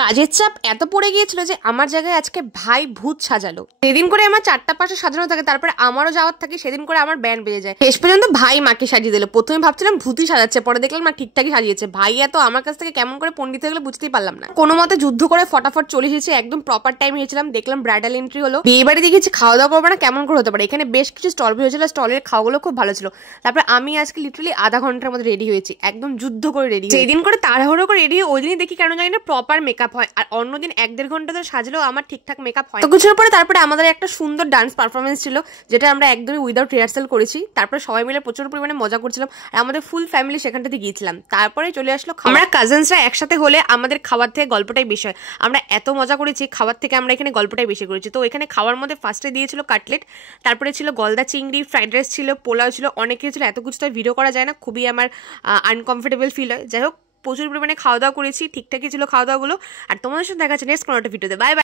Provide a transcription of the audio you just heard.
কাজের চাপ এত পড়ে গিয়েছিল যে আমার জায়গায় আজকে ভাই ভূত সাজালো। সেদিন করে আমার 4টা 5টা সাজানো থাকে, তারপরে আমারও যাওয়ার থাকে, সেদিন করে আমার ব্যান্ড বেজে যায়। শেষ পর্যন্ত ভাই মাকে সাজিয়ে দিল। প্রথমে ভাবছিলাম ভূতই সাজাচ্ছে, পরে দেখলাম না ঠিকঠাকই সাজিয়েছে। ভাই এত আমার কাছ থেকে কেমন করে পণ্ডিত হয়ে গেলো বুঝতেই পারলাম না। কোনো মতে যুদ্ধ করে ফটাফট চলে এসেছে, একদম প্রপার টাইম হয়েছিলাম। দেখলাম ব্রাইডাল এন্ট্রি হলো। বিয়ে বাড়ি দেখেছি খাওয়া দাওয়া করবো না কেমন করে হতে পারে। এখানে বেশ কিছু স্টল হয়েছিল, স্টলের খাওয়াগুলো খুব ভালো ছিল। তারপরে আমি আজকে লিটারালি আধা ঘন্টার মধ্যে রেডি হয়েছি, একদম যুদ্ধ করে রেডি। সেদিন করে তাড়াহুড়ো করে রেডি হয়ে ওই দিনই দেখি কেন জানি না প্রপার মেকআপ হয়, আর অন্যদিন 1-1.5 ঘন্টা ধরে সাজলেও আমার ঠিকঠাক মেকআপ হয়। তো কিছুর পরে তারপরে আমাদের একটা সুন্দর ডান্স পারফরমেন্স ছিল, যেটা আমরা একদমই উইদাউট রিহার্সাল করেছি। তারপরে সবাই মিলে প্রচুর পরিমাণে মজা করছিলাম, আর আমাদের ফুল ফ্যামিলি সেখানটাতে গিয়েছিলাম। তারপরে চলে আসলো আমরা কাজিনসরা একসাথে হলে আমাদের খাবার থেকে গল্পটাই বেশি হয়। আমরা এত মজা করেছি খাবার থেকে, আমরা এখানে গল্পটাই বেশি করেছি। তো এখানে খাওয়ার মধ্যে ফার্স্টে দিয়েছিল কাটলেট, তারপরে ছিল গলদা চিংড়ি, ফ্রাইড রাইস ছিল, পোলাও ছিল, অনেক কিছু ছিল। এত কিছু তো ভিডিও করা যায় না, খুবই আমার আনকমফোর্টেবল ফিল হয়। যাই হোক, প্রচুর পরিমাণে খাওয়া দাওয়া করেছি, ঠিকঠাকই ছিল খাওয়া দাওয়াগুলো। আর তোমাদের সাথে দেখা যাচ্ছে নেক্সট কোনো একটা ভিডিওতে। Bye bye.